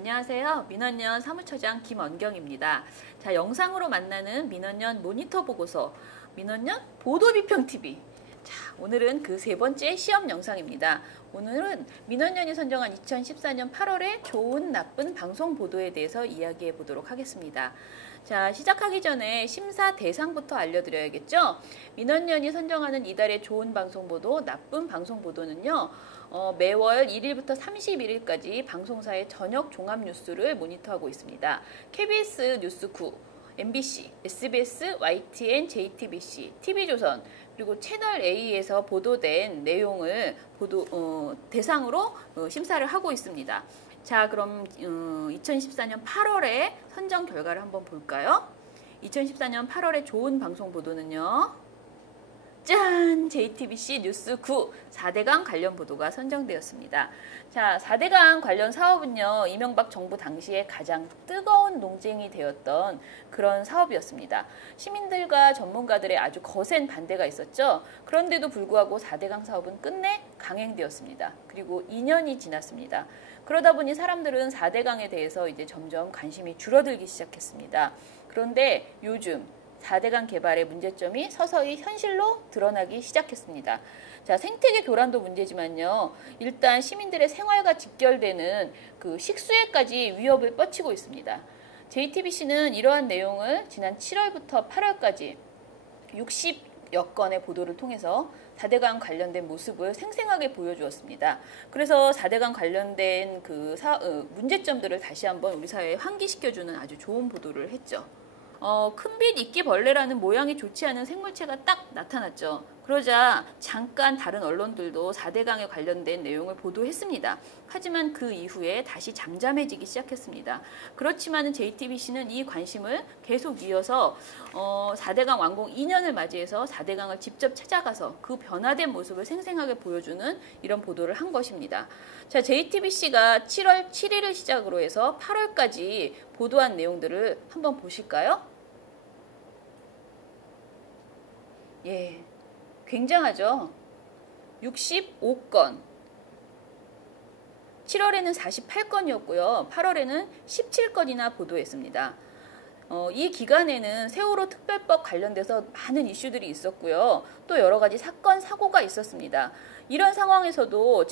안녕하세요. 민원연 사무처장 김언경입니다. 자, 영상으로 만나는 민원연 모니터 보고서, 민원연 보도비평TV. 자, 오늘은 그 세 번째 시험 영상입니다. 오늘은 민원연이 선정한 2014년 8월의 좋은, 나쁜 방송 보도에 대해서 이야기해 보도록 하겠습니다. 자, 시작하기 전에 심사 대상부터 알려드려야겠죠? 민원연이 선정하는 이달의 좋은 방송 보도, 나쁜 방송 보도는요, 매월 1일부터 31일까지 방송사의 저녁 종합 뉴스를 모니터하고 있습니다. KBS 뉴스 9, MBC, SBS, YTN, JTBC, TV조선, 그리고 채널 A에서 보도된 내용을 대상으로 심사를 하고 있습니다. 자, 그럼 2014년 8월의 선정 결과를 한번 볼까요? 2014년 8월의 좋은 방송 보도는요. 짠! JTBC 뉴스 9 4대강 관련 보도가 선정되었습니다. 자, 4대강 관련 사업은요, 이명박 정부 당시에 가장 뜨거운 논쟁이 되었던 그런 사업이었습니다. 시민들과 전문가들의 아주 거센 반대가 있었죠. 그런데도 불구하고 4대강 사업은 끝내 강행되었습니다. 그리고 2년이 지났습니다. 그러다 보니 사람들은 4대강에 대해서 이제 점점 관심이 줄어들기 시작했습니다. 그런데 요즘 4대강 개발의 문제점이 서서히 현실로 드러나기 시작했습니다. 자, 생태계 교란도 문제지만요. 일단 시민들의 생활과 직결되는 그 식수에까지 위협을 뻗치고 있습니다. JTBC는 이러한 내용을 지난 7월부터 8월까지 60여 건의 보도를 통해서 4대강 관련된 모습을 생생하게 보여주었습니다. 그래서 4대강 관련된 그 문제점들을 다시 한번 우리 사회에 환기시켜주는 아주 좋은 보도를 했죠. 큰빛 이끼벌레라는 모양이 좋지 않은 생물체가 딱 나타났죠. 그러자 잠깐 다른 언론들도 4대강에 관련된 내용을 보도했습니다. 하지만 그 이후에 다시 잠잠해지기 시작했습니다. 그렇지만 JTBC는 이 관심을 계속 이어서 4대강 완공 2년을 맞이해서 4대강을 직접 찾아가서 그 변화된 모습을 생생하게 보여주는 이런 보도를 한 것입니다. 자, JTBC가 7월 7일을 시작으로 해서 8월까지 보도한 내용들을 한번 보실까요? 예, 굉장하죠. 65건. 7월에는 48건이었고요. 8월에는 17건이나 보도했습니다. 이 기간에는 세월호 특별법 관련돼서 많은 이슈들이 있었고요. 또 여러 가지 사건, 사고가 있었습니다. 이런 상황에서도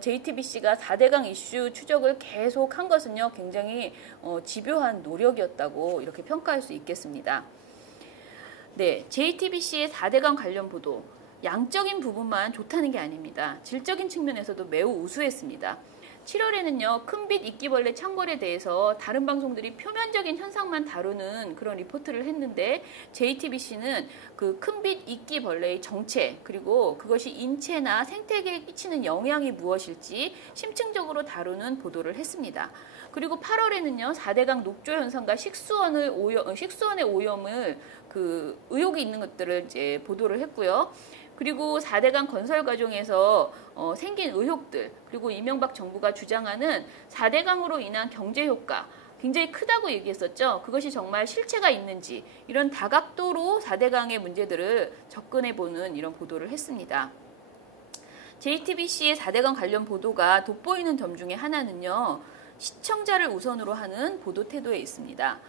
JTBC가 4대강 이슈 추적을 계속 한 것은요, 굉장히 집요한 노력이었다고 이렇게 평가할 수 있겠습니다. 네, JTBC의 4대강 관련 보도, 양적인 부분만 좋다는 게 아닙니다. 질적인 측면에서도 매우 우수했습니다. 7월에는요, 큰빛 이끼벌레 창궐에 대해서 다른 방송들이 표면적인 현상만 다루는 그런 리포트를 했는데 JTBC는 그 큰빛 이끼벌레의 정체, 그리고 그것이 인체나 생태계에 끼치는 영향이 무엇일지 심층적으로 다루는 보도를 했습니다. 그리고 8월에는요, 4대강 녹조 현상과 식수원의 오염을 의혹이 있는 것들을 이제 보도를 했고요. 그리고 4대강 건설 과정에서 생긴 의혹들, 그리고 이명박 정부가 주장하는 4대강으로 인한 경제 효과 굉장히 크다고 얘기했었죠. 그것이 정말 실체가 있는지 이런 다각도로 4대강의 문제들을 접근해보는 이런 보도를 했습니다. JTBC의 4대강 관련 보도가 돋보이는 점 중에 하나는요, 시청자를 우선으로 하는 보도 태도에 있습니다.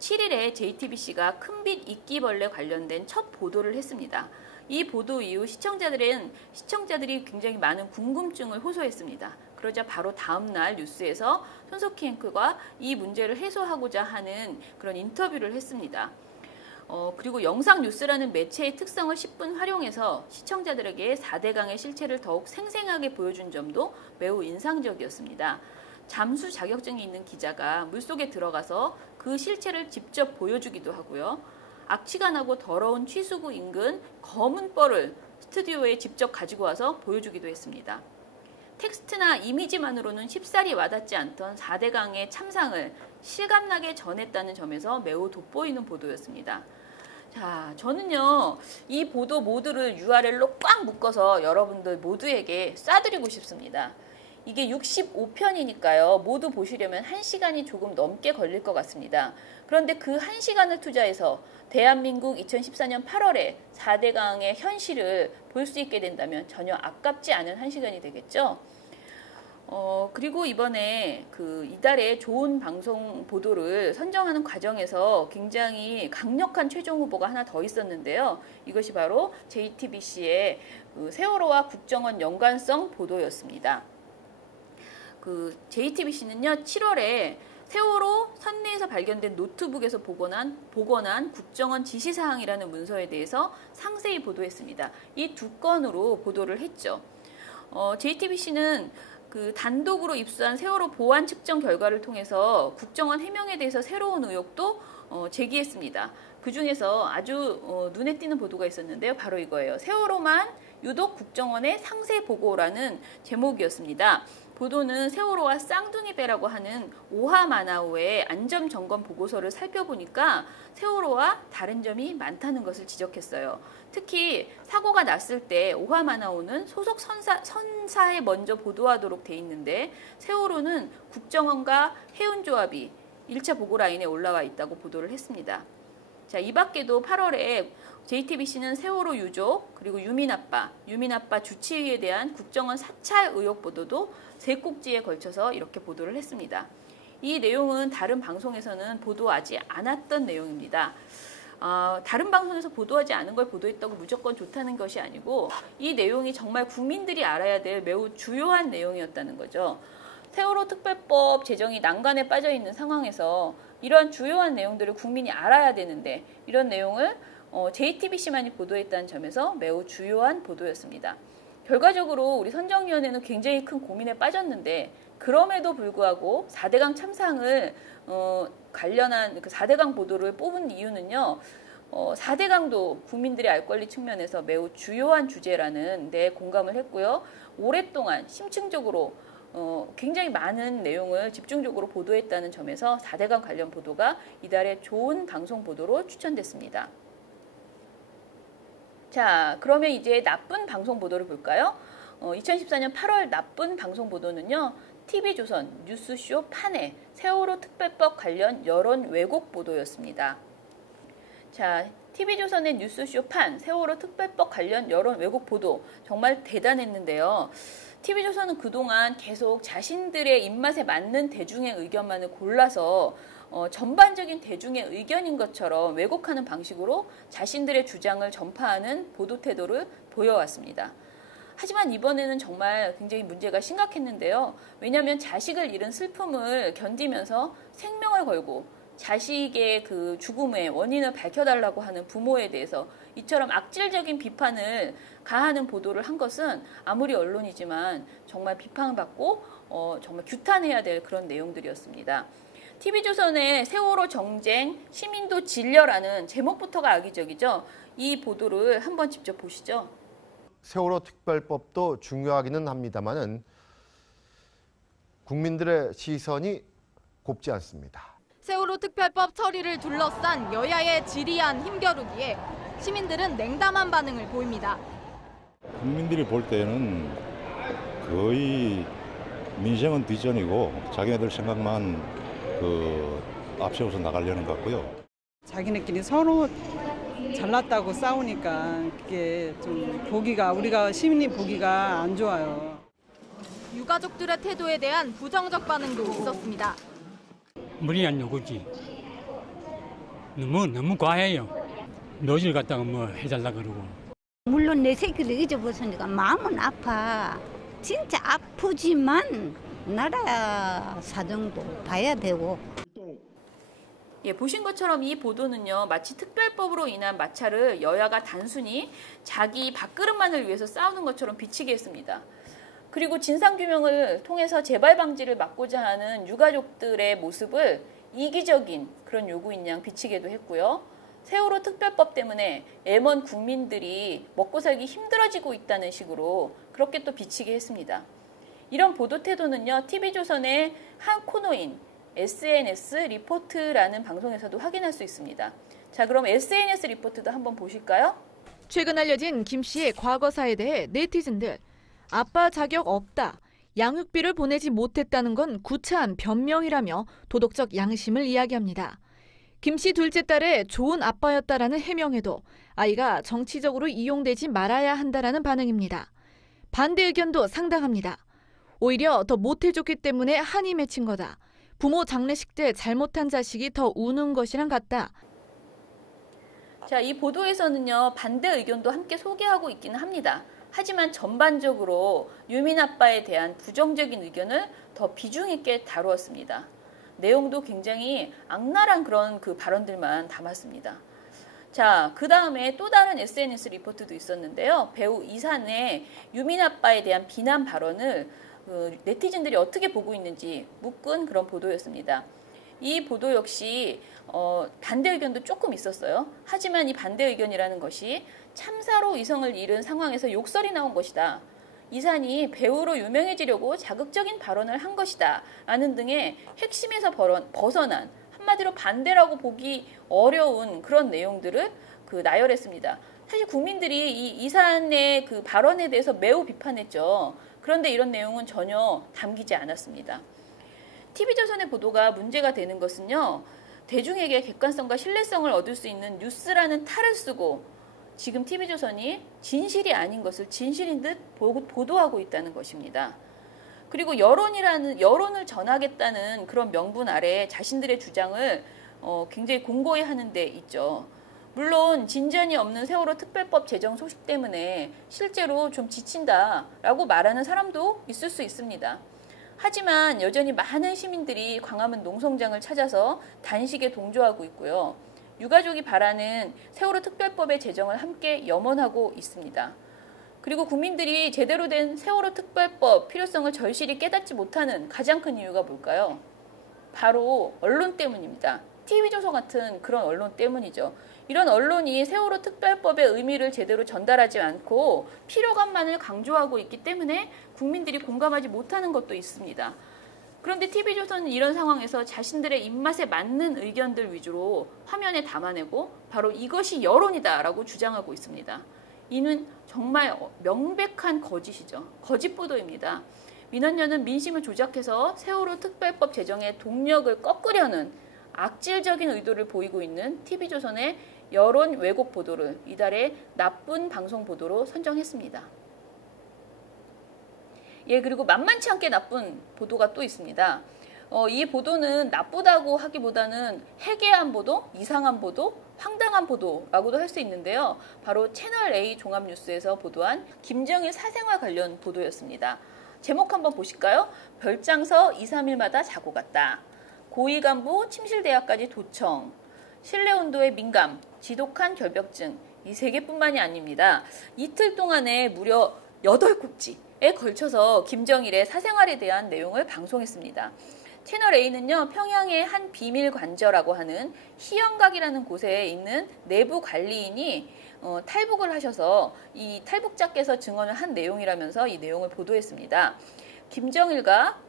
7일에 JTBC가 큰빛 이끼벌레 관련된 첫 보도를 했습니다. 이 보도 이후 시청자들이 굉장히 많은 궁금증을 호소했습니다. 그러자 바로 다음날 뉴스에서 손석희 앵커가 이 문제를 해소하고자 하는 그런 인터뷰를 했습니다. 그리고 영상 뉴스라는 매체의 특성을 10분 활용해서 시청자들에게 4대강의 실체를 더욱 생생하게 보여준 점도 매우 인상적이었습니다. 잠수 자격증이 있는 기자가 물속에 들어가서 그 실체를 직접 보여주기도 하고요. 악취가 나고 더러운 취수구 인근 검은 뻘을 스튜디오에 직접 가지고 와서 보여주기도 했습니다. 텍스트나 이미지만으로는 쉽사리 와닿지 않던 4대강의 참상을 실감나게 전했다는 점에서 매우 돋보이는 보도였습니다. 자, 저는요, 이 보도 모두를 URL로 꽉 묶어서 여러분들 모두에게 쏴드리고 싶습니다. 이게 65편이니까요. 모두 보시려면 1시간이 조금 넘게 걸릴 것 같습니다. 그런데 그 1시간을 투자해서 대한민국 2014년 8월에 4대강의 현실을 볼 수 있게 된다면 전혀 아깝지 않은 1시간이 되겠죠. 그리고 이번에 이달에 좋은 방송 보도를 선정하는 과정에서 굉장히 강력한 최종 후보가 하나 더 있었는데요. 이것이 바로 JTBC의 세월호와 국정원 연관성 보도였습니다. JTBC는요, 7월에 세월호 선내에서 발견된 노트북에서 복원한 국정원 지시사항이라는 문서에 대해서 상세히 보도했습니다. 이 두 건으로 보도를 했죠. JTBC는 단독으로 입수한 세월호 보안 측정 결과를 통해서 국정원 해명에 대해서 새로운 의혹도 제기했습니다. 그 중에서 아주 눈에 띄는 보도가 있었는데요. 바로 이거예요. 세월호만 유독 국정원의 상세 보고라는 제목이었습니다. 보도는 세월호와 쌍둥이 배라고 하는 오하마나오의 안전점검 보고서를 살펴보니까 세월호와 다른 점이 많다는 것을 지적했어요. 특히 사고가 났을 때 오하마나오는 소속 선사에 먼저 보도하도록 돼 있는데 세월호는 국정원과 해운조합이 1차 보고 라인에 올라와 있다고 보도를 했습니다. 자, 이 밖에도 8월에 JTBC는 세월호 유족 그리고 유민아빠 주치의에 대한 국정원 사찰 의혹 보도도 세 꼭지에 걸쳐서 이렇게 보도를 했습니다. 이 내용은 다른 방송에서는 보도하지 않았던 내용입니다. 다른 방송에서 보도하지 않은 걸 보도했다고 무조건 좋다는 것이 아니고 이 내용이 정말 국민들이 알아야 될 매우 주요한 내용이었다는 거죠. 세월호 특별법 제정이 난관에 빠져 있는 상황에서 이런 주요한 내용들을 국민이 알아야 되는데 이런 내용을 JTBC만이 보도했다는 점에서 매우 주요한 보도였습니다. 결과적으로 우리 선정위원회는 굉장히 큰 고민에 빠졌는데 그럼에도 불구하고 4대강 참상을 관련한 4대강 보도를 뽑은 이유는요. 4대강도 국민들의 알 권리 측면에서 매우 주요한 주제라는 데 공감을 했고요. 오랫동안 심층적으로 굉장히 많은 내용을 집중적으로 보도했다는 점에서 4대강 관련 보도가 이달의 좋은 방송 보도로 추천됐습니다. 자, 그러면 이제 나쁜 방송 보도를 볼까요? 2014년 8월 나쁜 방송 보도는요. TV조선 뉴스쇼 판에 세월호 특별법 관련 여론 왜곡 보도였습니다. 자, TV조선의 뉴스쇼 판 세월호 특별법 관련 여론 왜곡 보도 정말 대단했는데요. TV조선은 그동안 계속 자신들의 입맛에 맞는 대중의 의견만을 골라서 전반적인 대중의 의견인 것처럼 왜곡하는 방식으로 자신들의 주장을 전파하는 보도 태도를 보여왔습니다. 하지만 이번에는 정말 굉장히 문제가 심각했는데요. 왜냐하면 자식을 잃은 슬픔을 견디면서 생명을 걸고 자식의 죽음의 원인을 밝혀달라고 하는 부모에 대해서 이처럼 악질적인 비판을 가하는 보도를 한 것은 아무리 언론이지만 정말 비판받고 정말 규탄해야 될 그런 내용들이었습니다. TV조선의 세월호 정쟁, 시민도 질려라는 제목부터가 악의적이죠. 이 보도를 한번 직접 보시죠. 세월호 특별법도 중요하기는 합니다만은 국민들의 시선이 곱지 않습니다. 세월호 특별법 처리를 둘러싼 여야의 지리한 힘겨루기에 시민들은 냉담한 반응을 보입니다. 국민들이 볼 때는 거의 민생은 뒷전이고 자기네들 생각만 앞세워서 나가려는 것 같고요. 자기네끼리 서로 잘났다고 싸우니까 그게 좀 우리가 시민이 보기가 안 좋아요. 유가족들의 태도에 대한 부정적 반응도 있었습니다. 무리한 요구지. 너무 과해요. 노질 갖다가 해달라 그러고. 물론 내 새끼를 잊어버렸으니까 마음은 아파. 진짜 아프지만 나라 사정도 봐야 되고. 예, 보신 것처럼 이 보도는요. 마치 특별법으로 인한 마찰을 여야가 단순히 자기 밥그릇만을 위해서 싸우는 것처럼 비치게 했습니다. 그리고 진상규명을 통해서 재발 방지를 막고자 하는 유가족들의 모습을 이기적인 그런 요구인 양 비치게도 했고요. 세월호 특별법 때문에 M1 국민들이 먹고 살기 힘들어지고 있다는 식으로 그렇게 또 비치게 했습니다. 이런 보도 태도는요. TV조선의 한 코너인 SNS 리포트라는 방송에서도 확인할 수 있습니다. 자, 그럼 SNS 리포트도 한번 보실까요? 최근 알려진 김 씨의 과거사에 대해 네티즌들 아빠 자격 없다, 양육비를 보내지 못했다는 건 구차한 변명이라며 도덕적 양심을 이야기합니다. 김 씨 둘째 딸의 좋은 아빠였다라는 해명에도 아이가 정치적으로 이용되지 말아야 한다라는 반응입니다. 반대 의견도 상당합니다. 오히려 더 못해줬기 때문에 한이 맺힌 거다. 부모 장례식 때 잘못한 자식이 더 우는 것이랑 같다. 자, 이 보도에서는요, 반대 의견도 함께 소개하고 있기는 합니다. 하지만 전반적으로 유민 아빠에 대한 부정적인 의견을 더 비중 있게 다루었습니다. 내용도 굉장히 악랄한 그런 그 발언들만 담았습니다. 자, 그 다음에 또 다른 SNS 리포트도 있었는데요. 배우 이산의 유민 아빠에 대한 비난 발언을 네티즌들이 어떻게 보고 있는지 묻은 그런 보도였습니다. 이 보도 역시 반대 의견도 조금 있었어요. 하지만 이 반대 의견이라는 것이 참사로 이성을 잃은 상황에서 욕설이 나온 것이다. 이산이 배우로 유명해지려고 자극적인 발언을 한 것이다. 라는 등의 핵심에서 벗어난 한마디로 반대라고 보기 어려운 그런 내용들을 나열했습니다. 사실 국민들이 이 이산의 그 발언에 대해서 매우 비판했죠. 그런데 이런 내용은 전혀 담기지 않았습니다. TV조선의 보도가 문제가 되는 것은요. 대중에게 객관성과 신뢰성을 얻을 수 있는 뉴스라는 탈을 쓰고 지금 TV조선이 진실이 아닌 것을 진실인 듯 보도하고 있다는 것입니다. 그리고 여론을 전하겠다는 그런 명분 아래 자신들의 주장을 굉장히 공고히 하는 데 있죠. 물론 진전이 없는 세월호 특별법 제정 소식 때문에 실제로 좀 지친다라고 말하는 사람도 있을 수 있습니다. 하지만 여전히 많은 시민들이 광화문 농성장을 찾아서 단식에 동조하고 있고요. 유가족이 바라는 세월호 특별법의 제정을 함께 염원하고 있습니다. 그리고 국민들이 제대로 된 세월호 특별법 필요성을 절실히 깨닫지 못하는 가장 큰 이유가 뭘까요? 바로 언론 때문입니다. TV조선 같은 그런 언론 때문이죠. 이런 언론이 세월호 특별법의 의미를 제대로 전달하지 않고 필요감만을 강조하고 있기 때문에 국민들이 공감하지 못하는 것도 있습니다. 그런데 TV조선은 이런 상황에서 자신들의 입맛에 맞는 의견들 위주로 화면에 담아내고 바로 이것이 여론이다라고 주장하고 있습니다. 이는 정말 명백한 거짓이죠. 거짓 보도입니다. 민원연은 민심을 조작해서 세월호 특별법 제정의 동력을 꺾으려는 악질적인 의도를 보이고 있는 TV조선의 여론 왜곡 보도를 이달의 나쁜 방송 보도로 선정했습니다. 예, 그리고 만만치 않게 나쁜 보도가 또 있습니다. 이 보도는 나쁘다고 하기보다는 해괴한 보도, 이상한 보도, 황당한 보도라고도 할 수 있는데요. 바로 채널A 종합뉴스에서 보도한 김정일 사생활 관련 보도였습니다. 제목 한번 보실까요? 별장서 2, 3일마다 자고 갔다. 고위 간부 침실대학까지 도청. 실내 온도에 민감, 지독한 결벽증. 이 3개뿐만이 아닙니다. 이틀 동안에 무려 8곡지에 걸쳐서 김정일의 사생활에 대한 내용을 방송했습니다. 채널A는요, 평양의 한 비밀 관저라고 하는 희영각이라는 곳에 있는 내부 관리인이 탈북을 하셔서 이 탈북자께서 증언을 한 내용이라면서 이 내용을 보도했습니다. 김정일과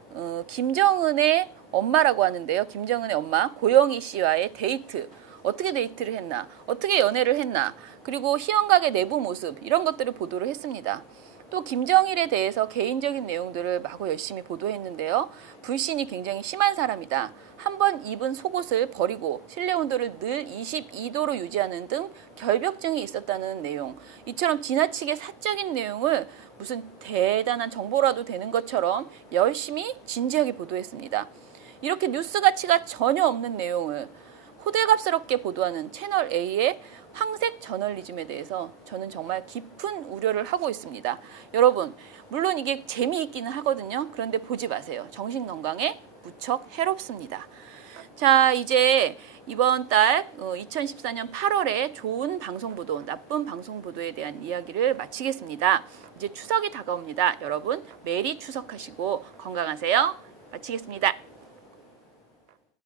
김정은의 엄마라고 하는데요. 김정은의 엄마 고영희 씨와의 데이트, 어떻게 데이트를 했나, 어떻게 연애를 했나, 그리고 희영각의 내부 모습 이런 것들을 보도를 했습니다. 또 김정일에 대해서 개인적인 내용들을 마구 열심히 보도했는데요. 불신이 굉장히 심한 사람이다. 한번 입은 속옷을 버리고 실내 온도를 늘 22도로 유지하는 등 결벽증이 있었다는 내용. 이처럼 지나치게 사적인 내용을 무슨 대단한 정보라도 되는 것처럼 열심히 진지하게 보도했습니다. 이렇게 뉴스 가치가 전혀 없는 내용을 호들갑스럽게 보도하는 채널A의 황색 저널리즘에 대해서 저는 정말 깊은 우려를 하고 있습니다. 여러분, 물론 이게 재미있기는 하거든요. 그런데 보지 마세요. 정신건강에 무척 해롭습니다. 자, 이제 이번 달 2014년 8월에 좋은 방송보도, 나쁜 방송보도에 대한 이야기를 마치겠습니다. 이제 추석이 다가옵니다. 여러분, 메리 추석 하시고 건강하세요. 마치겠습니다.